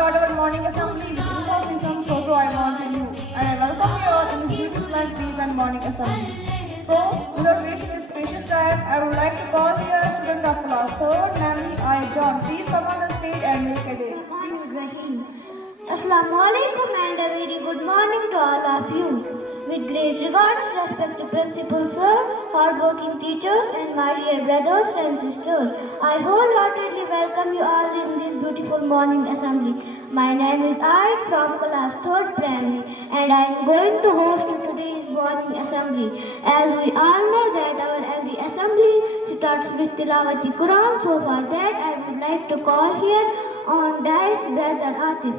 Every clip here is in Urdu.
start our morning assembly with information, so do I want to you. And I welcome you all in this beautiful life week and morning assembly. So, without wasting this precious time, I would like to call here student of class 3rd, namely I, John. Please come on the stage and make a day. Assalamu alaikum and a very good morning to all of you. With great regards, respect to Principal Sir, hard-working teachers and my dear brothers and sisters, I wholeheartedly welcome you all in this beautiful morning assembly. My name is Aid from class 3rd primary and I am going to host today's morning assembly. As we all know that our every assembly starts with Tilawati Quran, so for that I would like to call here on Dais Brother Atif.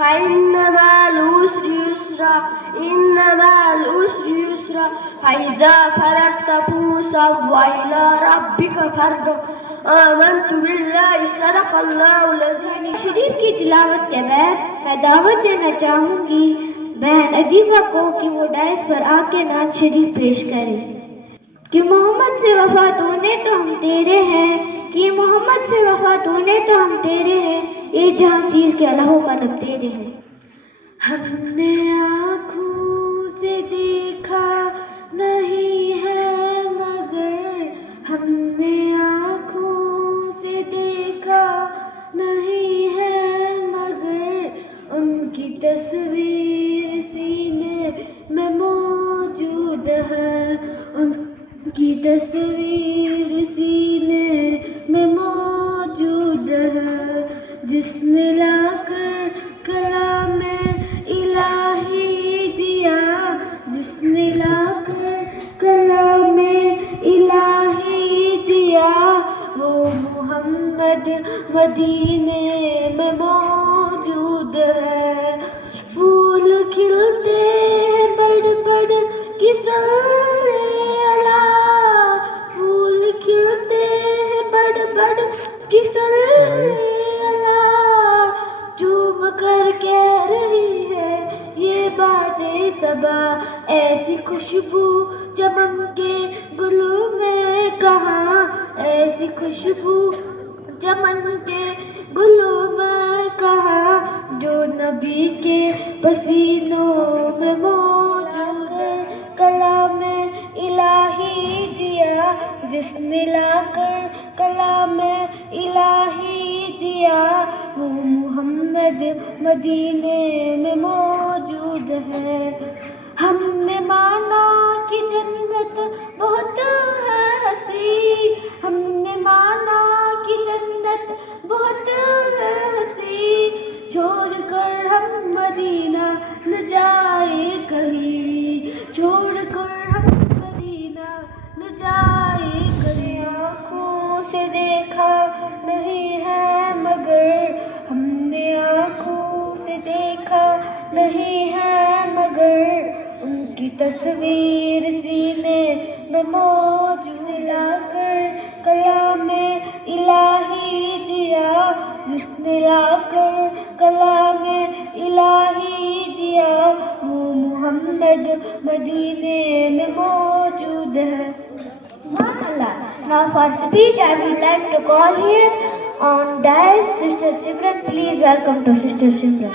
فإن مع العسر يسرا إن مع العسر يسرا فإذا فرغت فانصب وإلى ربك فارغب آمنت بالله صدق الله العظيم. شریف کی تلاوت کے بعد میں دعوت دینا چاہوں گی بہن ادیبہ کو کہ وہ ڈائس پر آ کے نعت شریف پیش کرے کہ محمد سے وفا تونے تو ہم تیرے ہیں، کہ محمد سے وفا تونے تو ہم تیرے ہیں، یہ جہاں چیز کے اللہ کا نب تیرے ہیں. ہم نے آنکھوں سے دیکھا نہیں ہے مگر، ہم نے آنکھوں سے دیکھا نہیں ہے مگر، ان کی تصویر سینے میں موجود ہے، ان کی تصویر سینے میں موجود ہے، جس نے لا کر کلام الہی دیا، جس نے لا کر کلام الہی دیا، وہ محمد مدینے میں موجود ہے. پھول کھلتے ہیں بڑھ بڑھ قسم پھول کھلتے ہیں بڑھ بڑھ قسم چوم کر کہہ رہی ہے یہ باتیں صبا، ایسی خوشبو چمن کے گلوں میں کہاں، ایسی خوشبو چمن کے گلوں میں کہاں، جو نبی کے پسینوں میں موجود ہے. کلام الہی دیا، جس نے لا کر کلام الہی دیا، وہ محمد مدینے میں موجود ہے. ہم نے مانا کہ جنت بہت ہے ہنسی، ہم نے مانا کہ جنت بہت ہے ہنسی، چھوڑ کر ہم مدینہ نہ جائے کہیں، چھوڑ کر ہم مدینہ نہ جائے کہیں. آنکھوں سے دیکھا نہیں ہے مگر، ہم نے آنکھوں سے دیکھا نہیں ہے مگر، ان کی تصویر سینے میں موجود. لا کر کلام الہی دیا، جس نے لا کر کلام الہی دیا، وہ محمد مدینے میں موجود ہے. Now for speech I would like to call here on dais Sister Simran. Please welcome to Sister Simran.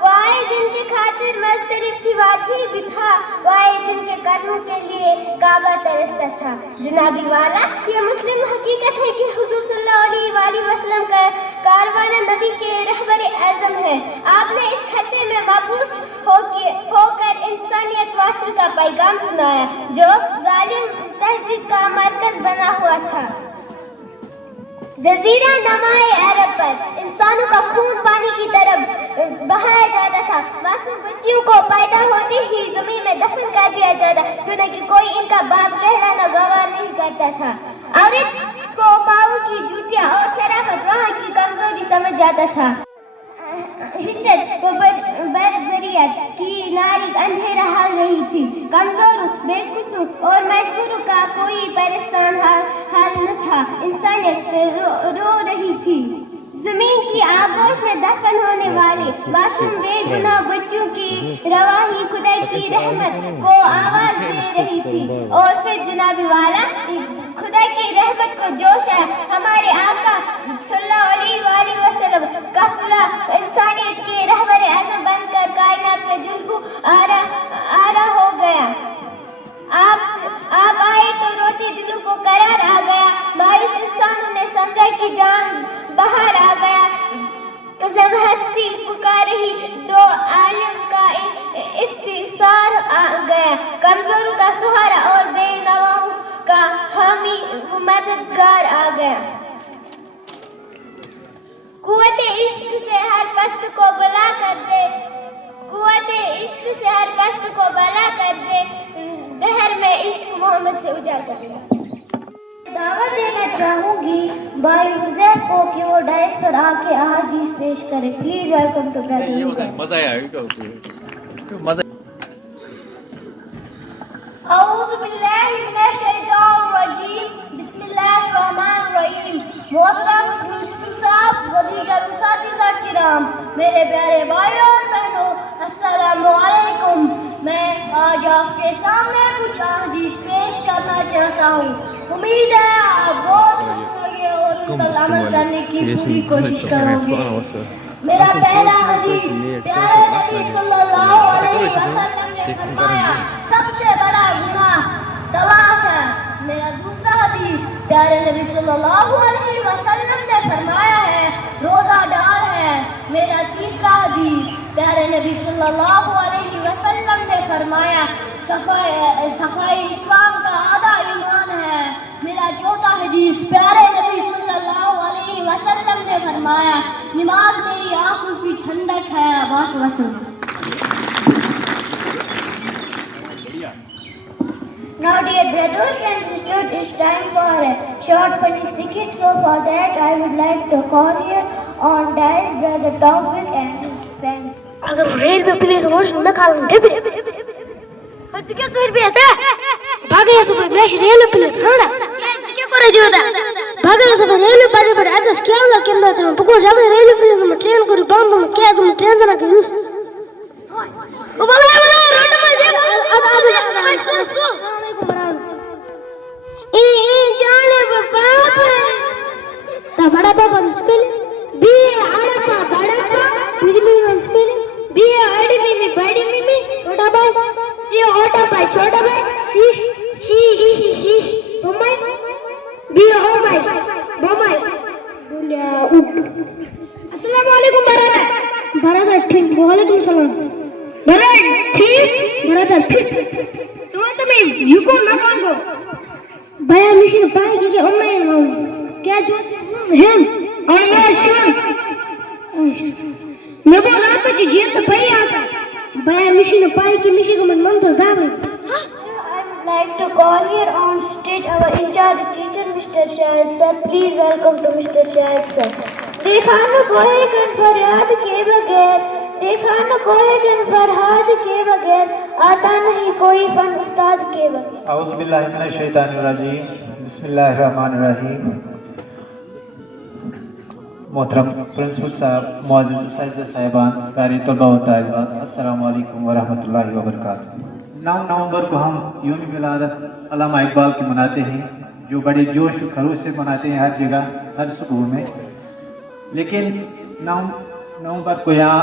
وہ آئے جن کی خاطر مسترف تھی وادی بھی تھا، وہ آئے جن کے قدموں کے لیے کعبہ ترستا تھا۔ جنابی والا، یہ مسلم حقیقت ہے کہ حضور صلی اللہ علیہ وآلہ وسلم کا کاروان نبی کے رہبر اعظم ہے۔ آپ نے اس خطے میں مبعوث ہو کر انسانیت واصل کا پیغام سنایا جو ظالم تہذیب کا مرکز بنا ہوا تھا۔ جزیرہ نمائے عرب پر انسانوں کا خون پانی کی طرف بہایا جاتا تھا۔ معصوم بچیوں کو پیدا ہوتے ہی زمین میں دفن کر دیا جاتا، کیونکہ کوئی ان کا باپ کہلانا گوار نہیں کرتا تھا۔ عورت کو ماؤں کی جوتیاں اور شرافت وہاں کی کمزوری سمجھ جاتا تھا۔ حشت و بربریت کی ناری اندھیرا حال رہی تھی۔ کمزور، بے قصور اور مجبوروں کا کوئی پریشان حال نہ تھا۔ انسانیت رو رہی تھی۔ زمین کی آغوش میں دفن ہونے والے معصوم بے گناہ بچوں کی رواحی خدا کی رحمت کو آواز دے رہی تھی۔ اور پھر جناب والا، خدا کی رحمت کو جوش ہے۔ ہمارے آقا صلی اللہ علیہ وآلہ وسلم کا پورا انسانیت کے رہبر اعظم بن کر کائنات میں جلوہ آرا ہو گیا۔ آپ آئے تو روتے دلوں کو قرار آ گیا۔ مایوس انسانوں نے سمجھا کہ جان باہر آ گیا۔ جب ہستی پکار رہی تو عالم کا افتخار آ گیا۔ کمزوروں کا سہارا اور بے نواؤں کا حامی و مددگار آ گیا۔ قوت عشق سے ہر پست کو بلا کر دے، قوت عشق سے ہر پست کو بلا کر دے، دہر میں عشق محمد سے اجاگر دے۔ دعوت دینا چاہوں گی بھائی حذیف کو کہ وہ ڈائس پر آ کے احادیث پیش کرے۔ پلیز ویلکم ٹو برادر۔ مزہ آیا مزہ۔ اعوذ باللہ من الشیطان الرجیم، بسم اللہ الرحمن الرحیم۔ محترم پرنسپل صاحب و دیگر اساتذہ کرام، میرے پیارے بھائیوں اور بہنوں، السلام علیکم۔ میں آج آپ کے سامنے کچھ احادیث پیش کرنا چاہتا ہوں۔ امید ہے آپ غور سے سنو گے اور ان پر عمل کرنے کی پوری کوشش کرو گے۔ میرا پہلا حدیث پیارے نبی صلی اللہ علیہ وسلم نے فرمایا سب سے بڑا گناہ طلاق ہے۔ میرا دوسرا حدیث پیارے نبی صلی اللہ علیہ وسلم نے فرمایا ہے روزہ دار ہے۔ میرا تیسرا حدیث پیارے نبی صلی اللہ علیہ وسلم نے فرمایا صفائی اسلام کا آدھا ایمان ہے۔ میرا چوتھا حدیث پیارے نبی صلی اللہ علیہ وسلم نے فرمایا نماز میری آنکھوں کی ٹھنڈک ہے۔ بات وسلم۔ Now dear brothers and sisters, it's time for a short funny skit. So for that I would like to call here on Dice brother Tawfiq and his friends. اگر ریل میں پولیس روز نہ کھالوں بچے کیا سویر بھی آتا ہے بھاگے یہ سب میں ریل میں پولیس ہڑا یہ کیا کرے جو دا بھاگے یہ سب ریل میں پڑے پڑے آتا کیا ہوا کہ میں تو پکو جب ریل میں پولیس میں ٹرین کو بام بام کیا تم ٹرین سے نہ کہ او بابا روڈ میں جے جانے باپ تا بڑا بابا اسپیل بی اڑپا بڑا بجلی اسپیل بی اڑی میں بڑی میں چھوٹا بھائی سی اوٹا بھائی چھوٹا بھائی شی شی بمائی بی او بھائی بمائی بولیا السلام علیکم برادر ٹھیک وعلیکم السلام برادر ٹھیک برادر ٹھیک تو تمہیں یو کو نہ کون کو بھائی مشین پائے کہ امی کیا جو ہم اور میں شون نبو رات پچ جیت پئی آسا بھائی مشین پائے کہ مشین کو من تو داو I would like to call here on stage our in charge teacher Mr. Shahid sir. Please welcome to Mr. Shahid sir. دیکھا نہ کوئی کن فریاد کے بغیر، دیکھا نہ کوئی کن فرحاد کے بغیر، آتا نہیں کوئی فن استاد کے بغیر۔ اعوذ باللہ من الشیطان الرجیم، بسم اللہ الرحمن الرحیم۔ محترم پرنسپل صاحب، معزز اساتذہ صاحبان، پیارے طلباء و طالبات، السلام علیکم ورحمۃ اللہ وبرکاتہ۔ 9 نومبر کو ہم یوم میلاد علامہ اقبال کی مناتے ہیں، جو بڑے جوش و خروش سے مناتے ہیں ہر جگہ، ہر اسکول میں۔ لیکن 9 نومبر کو یہاں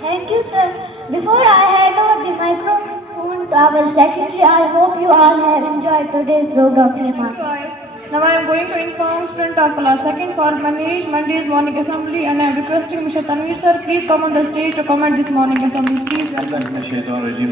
Thank you, sir. Before I hand over the microphone to our secretary, I hope you all have enjoyed today's program very much. Now I am going to inform student of class 2nd for Monday's morning assembly, and I am requesting Mr. Tanveer sir, please come on the stage to comment this morning assembly. Please welcome.